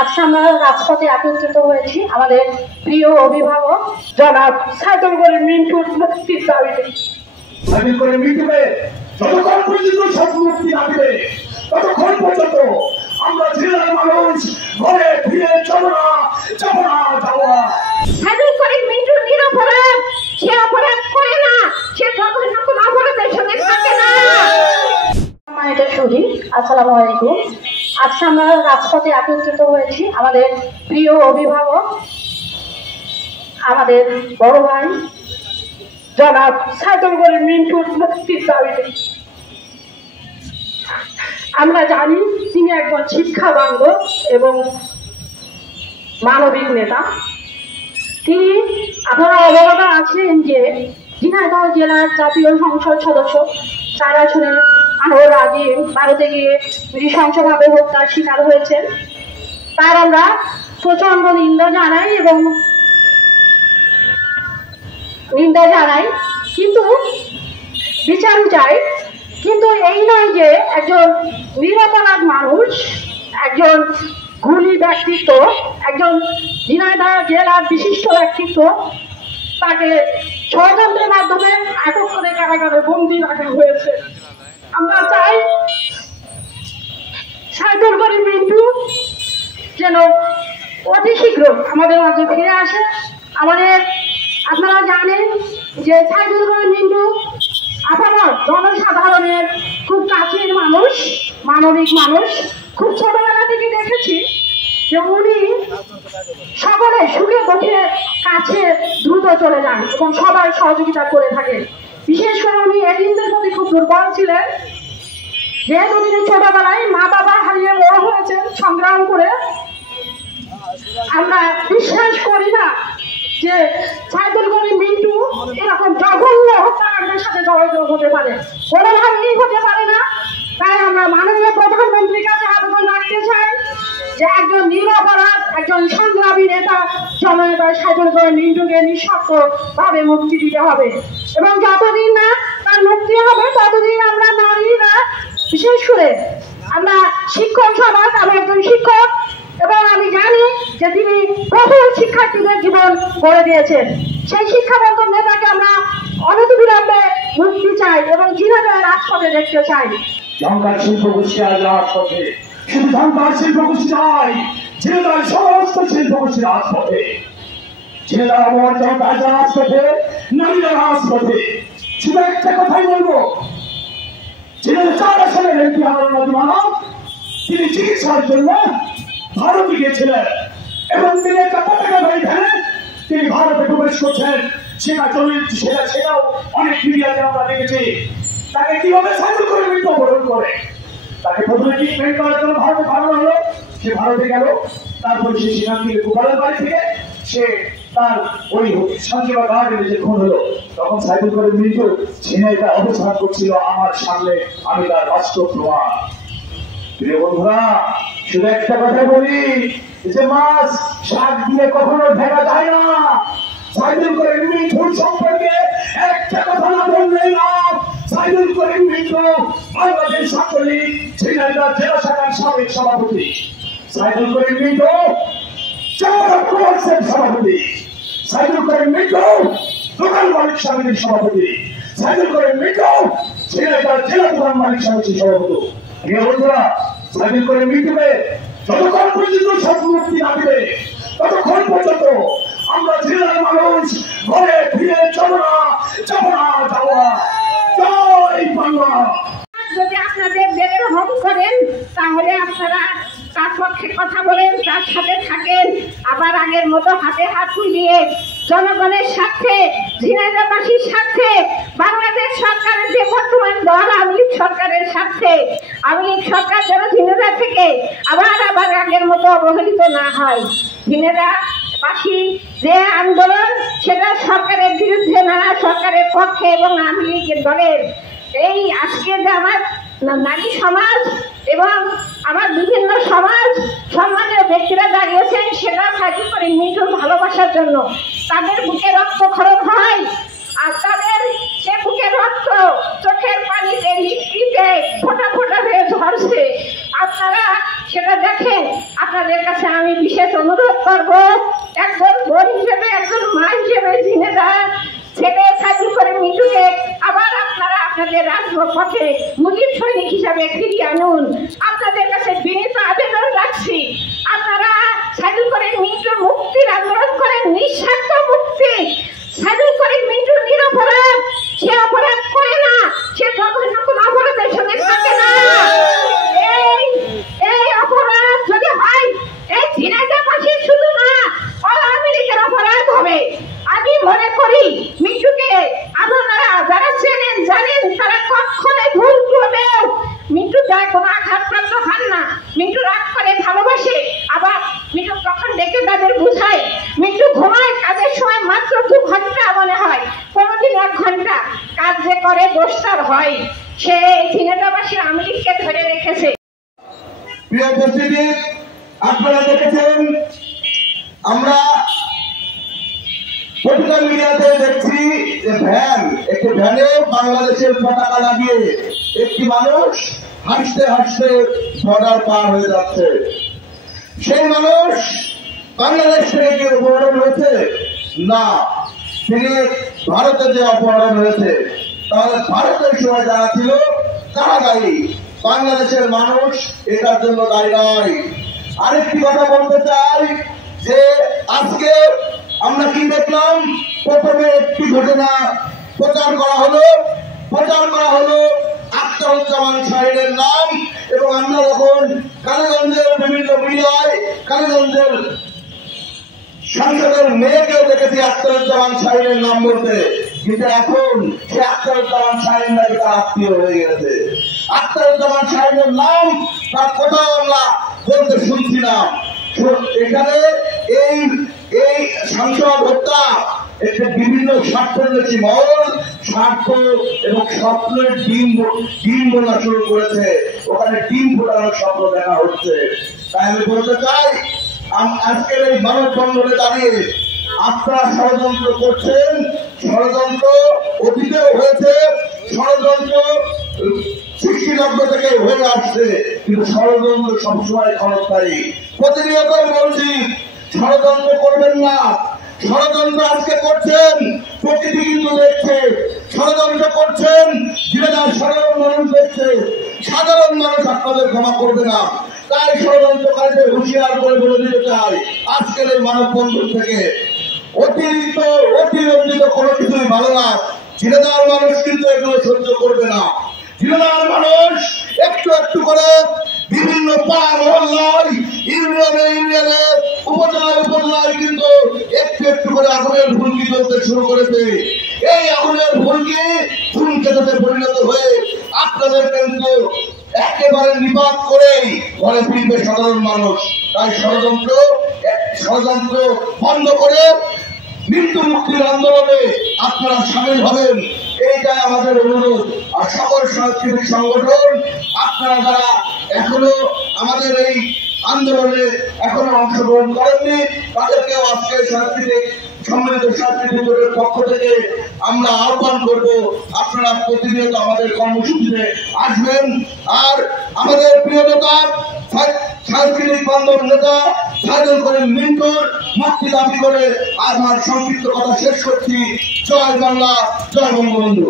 আজকে আমরা রাজপথে একত্রিত হয়েছি আমাদের প্রিয় অভিভাবক জনাব সাইদুল করিম মিন্টুর মুক্তির দাবিতে। সাইদুল করিম মিন্টুকে যতক্ষণ পর্যন্ত সব মুক্তি না দিবে ততক্ষণ পর্যন্ত আমরা জেলার মানুষ ঘরে ফিরে যাব না। সাইদুল করিম মিন্টু নিরপরাধ, সে অপরাধ করে না, সে জঘন্য কোনো অপরাধের সঙ্গে থাকে না। সম্মানিত সুধী, আসসালামু আলাইকুম। আজকে আমরা রাজপথে একত্রিত হয়েছি আমাদের প্রিয় অভিভাবক, আমাদের বড় ভাই জনাব সাইদুল করিম মিন্টুর মুক্তির দাবিতে। আমরা জানি তিনি একজন শিক্ষা বান্ধব এবং মানবিক নেতা। তিনি, আপনারা অবগত আছেন যে ঝিনাইদহ জেলার জাতীয় সংসদ সদস্য 4 আসনে আনোয়ার আজিম ভারতে গিয়ে নৃশংসভাবে হত্যার শিকার হয়েছেন। তার আমরা প্রচন্ড নিন্দা জানাই, কিন্তু বিচার চাই। কিন্তু এই নয় যে একজন নিরপরাধ মানুষ, একজন গুণী ব্যক্তিত্ব, একজন ঝিনাইদহ জেলার বিশিষ্ট ব্যক্তিত্ব, তাকে ষড়যন্ত্রের মাধ্যমে আটক করে কারাগারে বন্দী রাখা হয়েছে। আমরা চাই সাইদুল করিম মিন্টু যেন অতি শীঘ্র আমাদের মাঝে ফিরে আসে। আপনারা জানেন যে সাইদুল করিম মিন্টু আপামর জনসাধারণের খুব কাছের মানুষ, মানবিক মানুষ। খুব ছোটবেলা থেকে দেখেছি যে উনি সকলে সুখে দুঃখে কাছে দ্রুত চলে যান এবং সবাই সহযোগিতা করে থাকেন। বিশেষ করে উনি এতিমদের প্রতি খুব দুর্বল ছিলেন, যেহেতু তিনি ছোটবেলায় মা বাবা হারিয়ে বড় হয়েছেন সংগ্রাম করে। আমরা বিশ্বাস করি না যে সাইদুল করিম মিন্টু এরকম জঘন্য হত্যাকাণ্ডের সাথে জড়িত হতে পারে, কোনোভাবেই হতে পারে না। তাই আমরা মাননীয় প্রধানমন্ত্রীর কাছে আবেদন রাখতে চাই যে একজন নিরপরাধ, একজন সংগ্রামী নেতা জননেতা সাইদুল করিম মিন্টুকে নিঃশর্ত ভাবে মুক্তি দিতে হবে এবং যতদিন না তার মুক্তি হবে ততদিন আমরা নারীরা, বিশেষ করে আমরা শিক্ষক সমাজ, আমি একজন শিক্ষক এবং আমি জানি যে তিনি প্রচুর শিক্ষার্থীদের জীবন গড়ে দিয়েছেন। সেই শিক্ষাবন্ধ নেতাকে আমরা অনতিবিলম্বে মুক্তি চাই এবং ঝিনাইদহের রাজপথে দেখতে চাই। জঙ্কার শিল্প গোষ্ঠী আজ রাজপথে, শুধু জঙ্কার শিল্প গোষ্ঠী নয়, জেলার সমস্ত শিল্প গোষ্ঠী রাজপথে, জেলার আমার জঙ্কার রাজপথে, নারীরা রাজপথে। শুধু একটা কথাই বলবো, জেলার 4 আসনের এমপি আনোয়ার মানব, তিনি চিকিৎসার জন্য ভারতে গিয়েছিলেন এবং তিনি একটা পতাকা গাড়ি ফেলে তিনি ভারতে প্রবেশ করছেন। সেটাও অনেক মিডিয়াতে আমরা দেখেছি। তাকে কিভাবে সাইদুল করিম মিন্টু অপহরণ করে, তাকে প্রথমে ট্রিটমেন্ট করার জন্য ভারতে পাঠানো হলো। সে ভারতে গেল, তারপরে সে সেখান থেকে গোপালের বাড়ি থেকে সে তার ওই সঞ্জীবা গার্ডেনে যে খুন হলো, তখন সাইদুল করিম মিন্টু ঝিনাইদহে অবস্থান করছিল আমার সামনে, আমি তার রাষ্ট্র প্রমাণ। প্রিয় বন্ধুরা, শুধু একটা কথা বলি যে মাছ শাক দিয়ে কখনো ঢেকা যায় না। সাইদুল করিম মিন্টুর সম্পর্কে একটা কথা না বললেই না। সাইদুল করিম মিন্টু বাংলাদেশ ছাত্রলীগ ঝিনাইদহ জেলা শাখার সাবেক সভাপতি। সাইদুল করিম মিন্টু সভাপতি। সাইদুল করিম মিন্টু দোকান মালিক সমিতির সভাপতি। সাইদুল করিম মিন্টু ঝিনাইদহ জেলা দোকান মালিক সমিতির সভাপতি। প্রিয় বন্ধুরা, সাইদুল করিম মিন্টুকে যতক্ষণ পর্যন্ত সব মুক্তি না দিবে ততক্ষণ পর্যন্ত আমরা জেলার মানুষ ঘরে ফিরে যাব না। জয় বাংলা। যদি আপনাদের দেবের হক করেন তাহলে আপনারা তার পক্ষে কথা বলেন, তার সাথে থাকেন, আবার আগের মতো হাতে হাত মিলিয়ে জনগণের স্বার্থে, ঝিনাইদহবাসীর স্বার্থে, বাংলাদেশ সরকারের যে বর্তমান দল আওয়ামী লীগ সরকারের স্বার্থে, আওয়ামী লীগ সরকার যেন ঝিনাইদহ থেকে আবার আগের মতো অবহেলিত না হয়। ঝিনাইদহবাসী যে আন্দোলন, সেটা সরকারের বিরুদ্ধে না, সরকারের পক্ষে এবং আওয়ামী লীগের দলের। এই আজকে যে আমার নারী সমাজ এবং আমার বিভিন্ন সমাজের ব্যক্তিরা দাঁড়িয়েছেন, সেটা সাইদুল করিম মিন্টুর ভালোবাসার জন্য। তাদের বুকে রক্তক্ষরণ হয়, আর তাদের সে বুকের রক্ত চোখের পানিতে লিপটিতে ফোটা ফোটা হয়ে ঝরছে। আপনারা সেটা দেখেন, আপনারা আপনাদের কাছে আমি বিশেষ অনুরোধ করব, একজন বোন হিসেবে, একজন মা হিসেবে ঝিনেদা ছেলে সাইকেল করে মিন্টুকে আবার আপনারা আপনাদের রাজপথে মুজিব সৈনিক হিসাবে ফিরিয়ে আনুন। আপনাদের কাছে বিনীত আবেদন রাখছি, আপনারা সাইকেল করে মিন্টুর মুক্তির আন্দোলন করেন, নিঃস্বার্থ মুক্তি। সাইকেল করে মিন্টু নিরপরাধ, সে অপরাধ করে না, সে জঘন্য কোনো অপরাধের সঙ্গে থাকে না। এই অপরাধ যদি হয়, এই ঝিনাইদহবাসী শুধু না, আওয়ামী লীগের অপরাধ হবে। আমি মনে করি মিন্টুকে আপনারা যারা চেনেন জানেন, তারা কখনোই ভুল করবেও। মিন্টু যায় কোনো আঘাতপ্রাপ্ত হন না, মিন্টু রাগ করে, ভালোবাসে। আবার মিন্টু তখন ডেকে তাদের বুঝায়। মিন্টু ঘুমায়, কাজের সময় মাত্র 2 ঘন্টা মনে হয়, কোনোদিন 1 ঘন্টা কাজ যে করে দোষটার হয়। সে ঝিনাইদহবাসী আওয়ামী লীগকে ধরে রেখেছে। প্রিয় উপস্থিতি, আপনারা দেখেছেন, আমরা পত্রিকা মিডিয়াতে দেখছি যে একটি ভ্যানে বাংলাদেশের পতাকা লাগিয়ে একটি মানুষ হাসতে হাসতে বর্ডার পার হয়ে যাচ্ছে। সেই মানুষ বাংলাদেশ থেকে কি অপহরণ হয়েছে? না, তিনি ভারতে যে অপহরণ হয়েছে। তাহলে ভারতের সময় যারা ছিল তারা দায়ী, বাংলাদেশের মানুষ এটার জন্য দায়ী নয়। আরেকটি কথা বলতে চাই যে আজকে আমরা কি দেখলাম, প্রথমে একটি ঘটনা প্রচার করা হলো আখতারুজ্জামান শাহীনের নাম, এবং আমরা যখন কালীগঞ্জের বিভিন্ন মিডিয়ায় কালীগঞ্জের সংসদের মেয়েকেও দেখেছি আখতারুজ্জামান শাহীনের নাম বলতে, কিন্তু এখন সে আখতারুজ্জামান শাহীন নাকি তার আত্মীয় হয়ে গেছে। আখতারুজ্জামান শাহীনের নাম তার কোথাও আমরা বলতে শুনছি না। এখানে এই সংসদ হত্যা একটি বিভিন্ন স্বার্থন্বেষী মহল স্বার্থ এবং স্বপ্নের ডিম বোনা শুরু করেছে, ওখানে ডিম ফোটানোর স্বপ্ন দেখা হচ্ছে। তাই আমি বলতে চাই, আজকের এই মানববন্ধনে দাঁড়িয়ে আপনারা ষড়যন্ত্র করছেন। ষড়যন্ত্র অতীতেও হয়েছে, ষড়যন্ত্র সৃষ্টিলগ্ন থেকে হয়ে আসছে, কিন্তু ষড়যন্ত্র সবসময় ক্ষণস্থায়ী। প্রতিনিয়ত বলছি, ষড়যন্ত্র করবেন না। ষড়যন্ত্র আজকে করছেন, প্রকৃতি কিন্তু দেখছে। ষড়যন্ত্র করছেন, জেলার সাধারণ মানুষ দেখছে। সাধারণ মানুষ আপনাদের ক্ষমা করবে না। তাই ষড়যন্ত্রকারীদের হুঁশিয়ার করে বলে দিতে চাই, আজকের এই মানববন্ধন থেকে অতিরঞ্জিত কোনো কিছুই ভালো না। জেলার মানুষ কিন্তু এগুলো সহ্য করবে না। জেলার মানুষ একটু একটু করে বিভিন্ন পাড়া মহল্লায়, ইউনিয়নে উপজেলায় কিন্তু একটু একটু করে আগুনের ভুলকি চলতে শুরু করেছে। এই আগুনের ভুলকি ধূমকেতুতে পরিণত হয়ে আপনাদের কিন্তু একেবারে নিপাত করেই ঘরে ফিরবে সাধারণ মানুষ। তাই ষড়যন্ত্র বন্ধ করে মৃত্যু মুক্তির আন্দোলনে আপনারা সামিল হবেন, এইটাই আমাদের অনুরোধ। আর সকল সাংস্কৃতিক সংগঠন, আপনারা যারা এখনো আমাদের এই আন্দোলনে এখনো অংশগ্রহণ করেননি, তাদেরকেও আজকে সম্মিলিত সাংস্কৃতিক জোটের পক্ষ থেকে আমরা আহ্বান করব, আপনারা প্রতিনিয়ত আমাদের কর্মসূচিতে আসবেন। আর আমাদের প্রিয় নেতা, সাংস্কৃতিক বান্ধব নেতা সাইদুল করিম মিন্টুর মুক্তি দাবি করে আমার সংক্ষিপ্ত কথা শেষ করছি। জয় বাংলা, জয় বঙ্গবন্ধু।